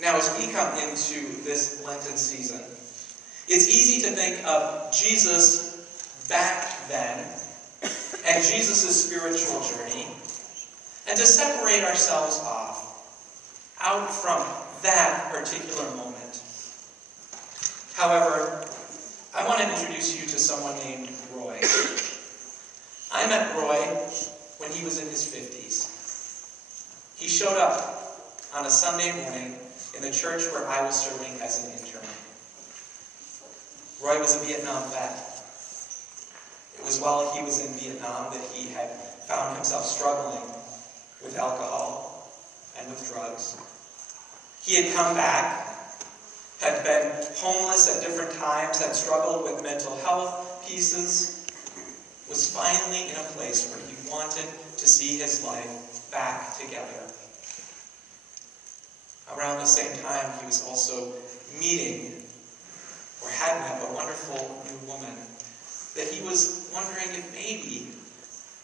Now, as we come into this Lenten season, it's easy to think of Jesus back then and Jesus' spiritual journey, and to separate ourselves off out from that particular moment. However, I want to introduce you to someone named Roy. I met Roy when he was in his 50s. He showed up on a Sunday morning in the church where I was serving as an intern. Roy was a Vietnam vet. It was while he was in Vietnam that he had found himself struggling with alcohol and with drugs. He had come back, had been homeless at different times, had struggled with mental health pieces, was finally in a place where he wanted to see his life back together. Around the same time, he was also meeting, or had met, a wonderful new woman that he was wondering if maybe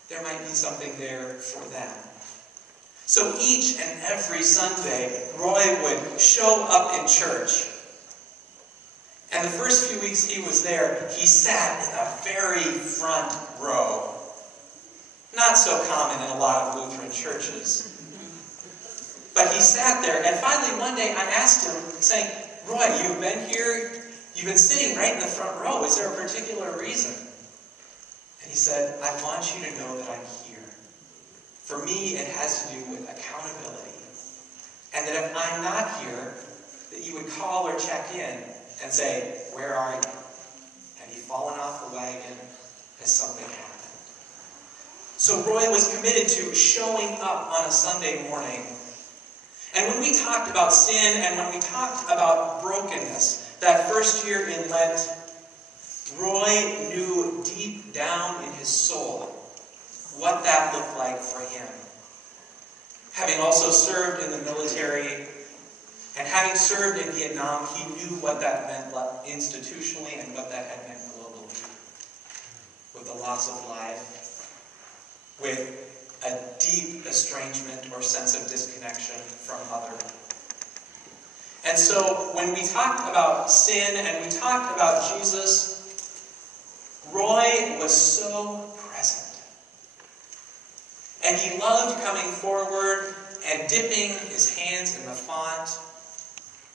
there might be something there for them. So each and every Sunday, Roy would show up in church. And the first few weeks he was there, he sat in the very front row. Not so common in a lot of Lutheran churches. But he sat there, and finally one day I asked him, saying, Roy, you've been here, you've been sitting right in the front row. Is there a particular reason? And he said, I want you to know that I'm here. For me, it has to do with accountability. And that if I'm not here, that you would call or check in and say, where are you? Have you fallen off the wagon? Has something happened? So Roy was committed to showing up on a Sunday morning. And when we talked about sin and when we talked about brokenness, that first year in Lent, Roy knew deep down in his soul what that looked like for him. Having also served in the military and having served in Vietnam, he knew what that meant institutionally and what that had meant globally. With the loss of life, with a deep estrangement or sense of disconnection from others. And so when we talked about sin and we talked about Jesus, Roy was so present. And he loved coming forward and dipping his hands in the font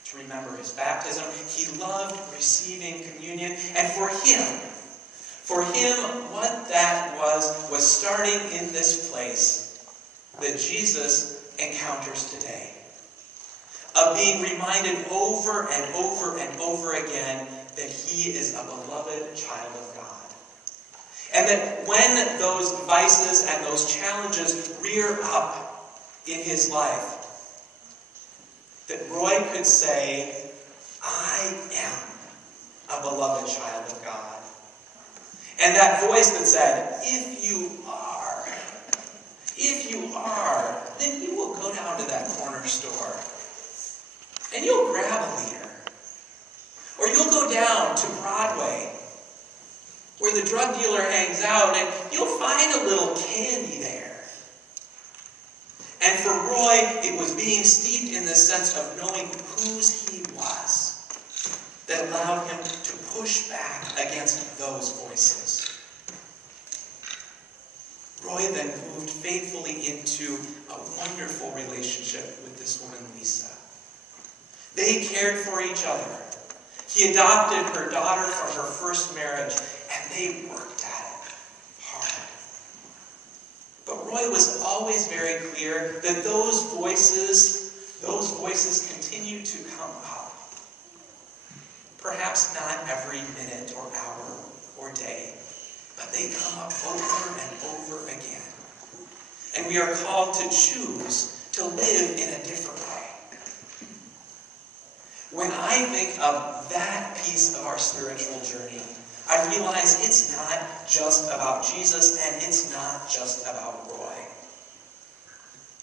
to remember his baptism. He loved receiving communion. And for him, what that was starting in this place that Jesus encounters today. Of being reminded over and over and over again that he is a beloved child of God. And that when those vices and those challenges rear up in his life, that Roy could say, I am a beloved child of God. And that voice that said, if you are, then you will go down to that corner store and you'll grab a liter. Or you'll go down to Broadway where the drug dealer hangs out and you'll find a little candy there. And for Roy, it was being steeped in the sense of knowing whose he was that allowed him to push back against those voices. Roy then moved faithfully into a wonderful relationship with this woman, Lisa. They cared for each other. He adopted her daughter from her first marriage, and they worked at it hard. But Roy was always very clear that those voices continue to come up. Perhaps not every minute or hour or day, but they come up over and over again. And we are called to choose to live in a different way. When I think of that piece of our spiritual journey, I realize it's not just about Jesus and it's not just about Roy.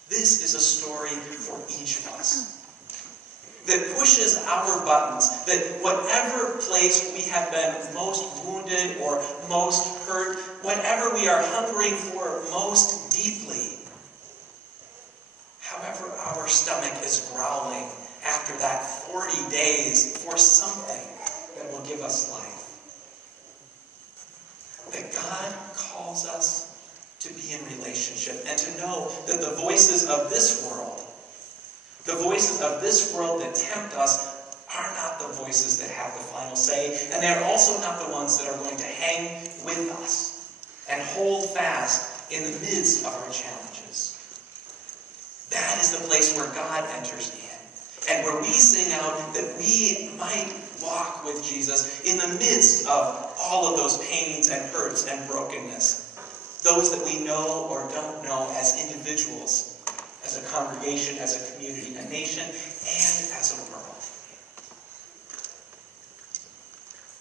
This is a story for each of us that pushes our buttons, that whatever place we have been most wounded or most hurt, whatever we are hungering for most deeply, however our stomach is growling after after that 40 days for something that will give us life. That God calls us to be in relationship and to know that the voices of this world that tempt us, are not the voices that have the final say, and they're also not the ones that are going to hang with us and hold fast in the midst of our challenges. That is the place where God enters in, and where we sing out that we might walk with Jesus in the midst of all of those pains and hurts and brokenness, those that we know or don't know as individuals, as a congregation, as a community, a nation, and as a world.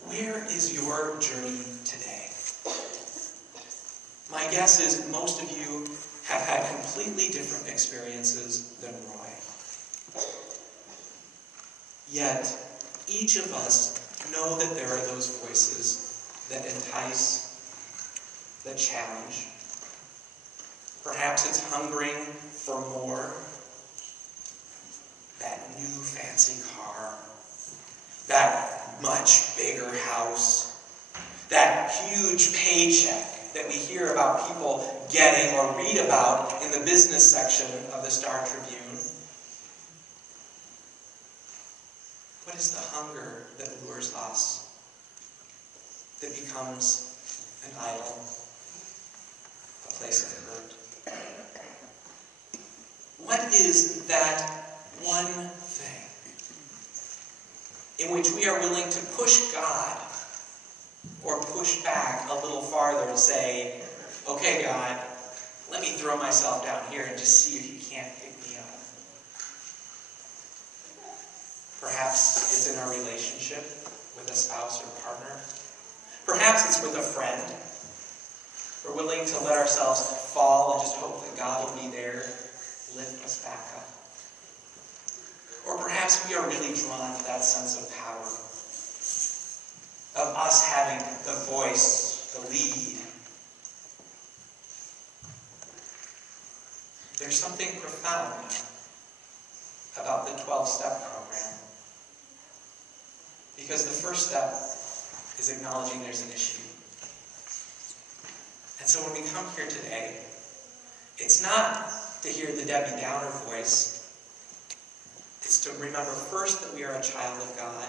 Where is your journey today? My guess is most of you have had completely different experiences than Roy. Yet, each of us know that there are those voices that entice, that challenge. Perhaps it's hungering for more, that new fancy car, that much bigger house, that huge paycheck that we hear about people getting or read about in the business section of the Star Tribune. What is the hunger that lures us, that becomes an idol, a place of hurt? What is that one thing in which we are willing to push God or push back a little farther to say, okay, God, let me throw myself down here and just see if you can't pick me up? Perhaps it's in our relationship with a spouse or partner. Perhaps it's with a friend. We're willing to let ourselves fall and just hope that God will be there, lift us back up. Or perhaps we are really drawn to that sense of power, of us having the voice, the lead. There's something profound about the 12-step program. Because the first step is acknowledging there's an issue. And so when we come here today, it's not to hear the Debbie Downer voice. It's to remember first that we are a child of God,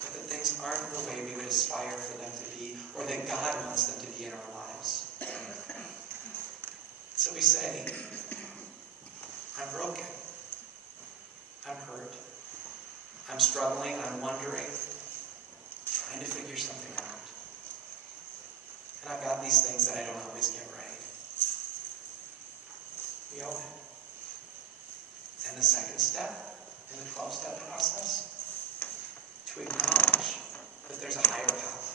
but that things aren't the way we would aspire for them to be, or that God wants them to be in our lives. So we say, I'm broken. I'm hurt. I'm struggling. I'm wondering. Trying to figure something out. And I've got these things that I don't always get right. We own it. And the second step in the 12-step process, to acknowledge that there's a higher power.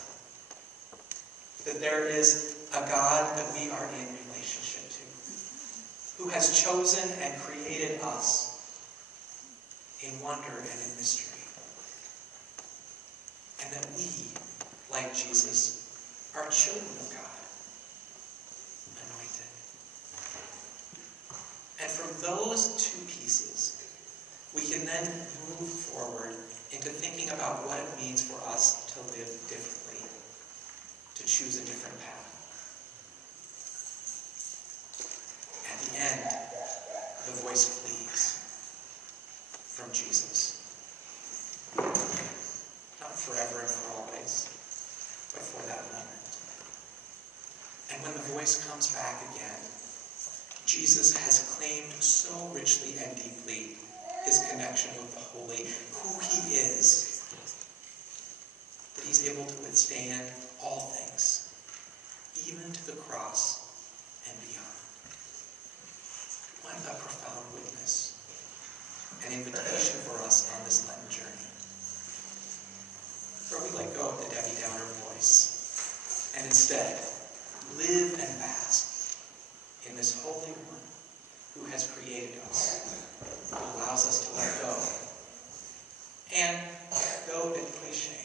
That there is a God that we are in relationship to, who has chosen and created us in wonder and in mystery. And that we, like Jesus, are children of God, anointed. And from those two pieces, we can then move forward into thinking about what it means for us to live differently, to choose a different path. At the end, the voice flees from Jesus. Not forever and for always, but for that moment. And when the voice comes back again, Jesus has claimed so richly and deeply his connection with the holy, who he is, that he's able to withstand all things, even to the cross and beyond. What a profound witness, an invitation for us on this Lenten journey, where we let go of the Debbie Downer voice and instead live and bask in this Holy One who has created us, who allows us to let go. And go to cliche.